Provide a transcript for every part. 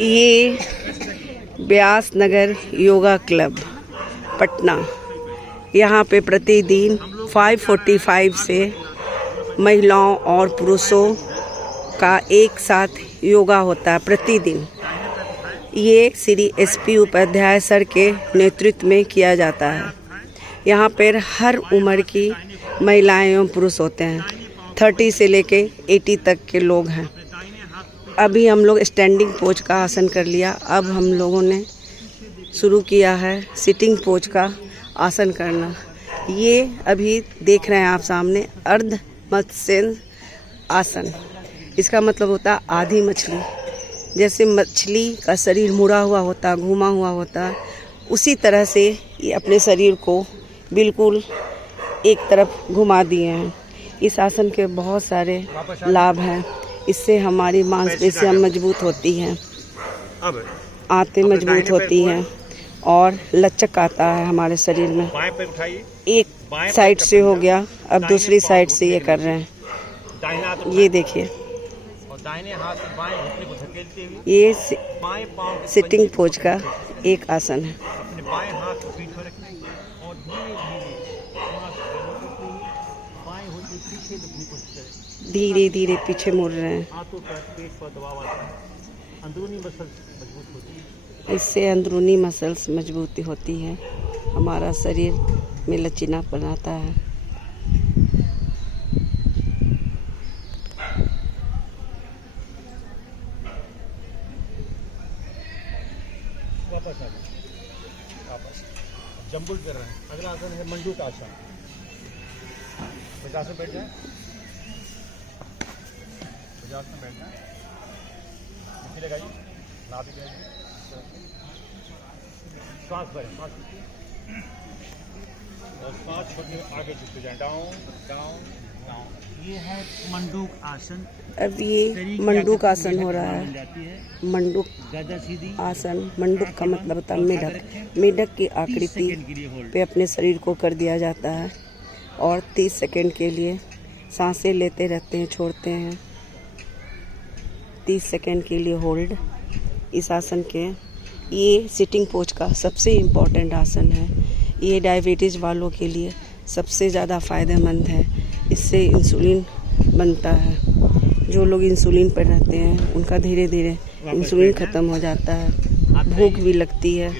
ये व्यास नगर योगा क्लब पटना, यहाँ पे प्रतिदिन 5:45 से महिलाओं और पुरुषों का एक साथ योगा होता है प्रतिदिन। ये श्री SP उपाध्याय सर के नेतृत्व में किया जाता है। यहाँ पर हर उम्र की महिलाएं एवं पुरुष होते हैं। 30 से लेके 80 तक के लोग हैं। अभी हम लोग स्टैंडिंग पोज का आसन कर लिया। अब हम लोगों ने शुरू किया है सिटिंग पोज का आसन करना। ये अभी देख रहे हैं आप सामने अर्ध मत्स्य आसन। इसका मतलब होता है आधी मछली। जैसे मछली का शरीर मुड़ा हुआ होता, घुमा हुआ होता, उसी तरह से ये अपने शरीर को बिल्कुल एक तरफ घुमा दिए हैं। इस आसन के बहुत सारे लाभ हैं। इससे हमारी मांसपेशियां मजबूत होती हैं, आंतें मजबूत होती हैं और लचक आता है हमारे शरीर में। एक साइड से हो गया, अब दूसरी साइड से ये कर रहे हैं। ये देखिए, ये सिटिंग पोज का एक आसन है। धीरे धीरे पीछे मुड़ रहे हैं। इससे अंदरूनी मसल्स मजबूती होती है, हमारा शरीर में लचीलापन आता है। वापस जंबुल कर रहे हैं। अगला आसन है मंडूक आसन। आसन बैठ जाए, आसन बैठ जाए, लगाइए, नाभि लगाइए, श्वास भरें, श्वास और श्वास छोड़ते हुए आगे झुकते जाएं, डाउन डाउन डाउन। ये है मंडूक आसन। अब ये मंडूक आसन हो रहा है। मंडूक आसन, मंडूक का मतलब होता है मेढक। मेढक की आकृति पे अपने शरीर को कर दिया जाता है और 30 सेकंड के लिए सांसें लेते रहते हैं, छोड़ते हैं। 30 सेकंड के लिए होल्ड इस आसन के। ये सिटिंग पोज का सबसे इम्पोर्टेंट आसन है। ये डायबिटीज़ वालों के लिए सबसे ज़्यादा फ़ायदेमंद है। इससे इंसुलिन बनता है। जो लोग इंसुलिन पर रहते हैं उनका धीरे धीरे इंसुलिन ख़त्म हो जाता है, भूख भी लगती है,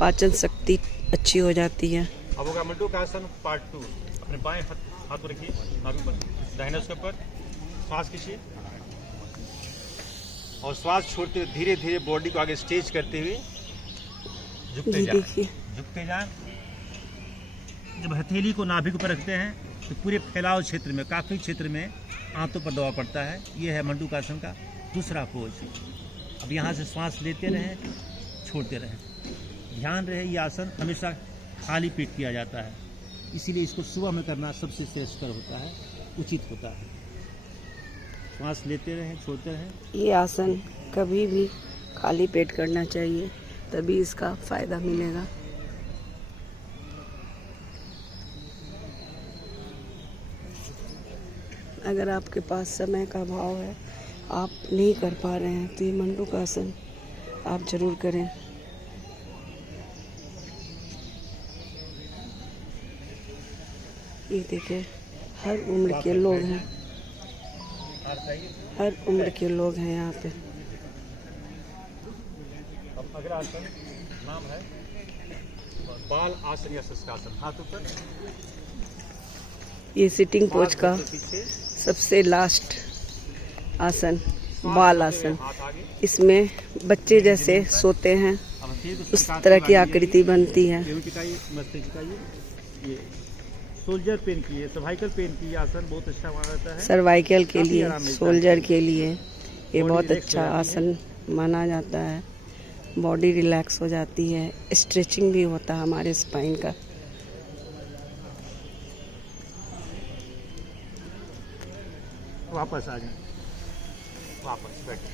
पाचन शक्ति अच्छी हो जाती है। अब होगा मंडूक आसन पार्ट 2। अपने बाएं हाथ को रखिए नाभि पर, दाहिने उसके ऊपर, श्वास खींचिए और श्वास छोड़ते हुए धीरे धीरे बॉडी को आगे स्ट्रेच करते हुए झुकते जाएं। जब हथेली को नाभि के ऊपर रखते हैं तो पूरे फैलाव क्षेत्र में, काफी क्षेत्र में आंतों पर दबाव पड़ता है। ये है मंडूक आसन का दूसरा पोज। अब यहाँ से श्वास लेते रहें, छोड़ते रहें। ध्यान रहे ये आसन हमेशा खाली पेट किया जाता है, इसीलिए इसको सुबह में करना सबसे श्रेष्ठकर होता है, उचित होता है। श्वास लेते रहें, छोड़ते रहें। ये आसन कभी भी खाली पेट करना चाहिए, तभी इसका फायदा मिलेगा। अगर आपके पास समय का अभाव है, आप नहीं कर पा रहे हैं, तो ये मंडूक आसन आप जरूर करें। ये देखिए, हर उम्र के लोग हैं, हर उम्र के लोग हैं यहाँ पे। अब अगला आसन नाम है बाल आसन या शस्त्रासन। हाथ ऊपर। ये सिटिंग पोज का सबसे लास्ट आसन बाल आसन। इसमें बच्चे जैसे सोते हैं उस तरह की आकृति बनती है। सोल्जर पेन की है, सर्वाइकल पेन की आसन बहुत अच्छा माना जाता है। सर्वाइकल के लिए, सोल्जर के लिए ये बहुत अच्छा आसन माना जाता है। बॉडी रिलैक्स हो जाती है, स्ट्रेचिंग भी होता है हमारे स्पाइन का। वापस आ जाए, वापस बैठे।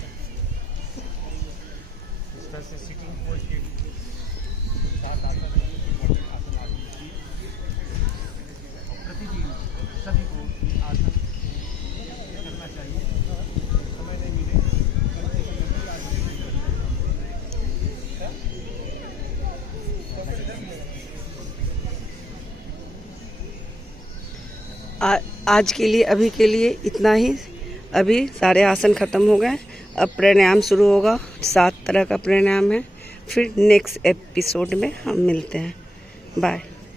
इस तरह से सिटिंग पोज के साथ आसन प्रतिदिन सभी को आसन करना चाहिए। समय नहीं मिले आज के लिए अभी के लिए इतना ही। अभी सारे आसन खत्म हो गए, अब प्राणायाम शुरू होगा। 7 तरह का प्राणायाम है। फिर नेक्स्ट एपिसोड में हम मिलते हैं। बाय।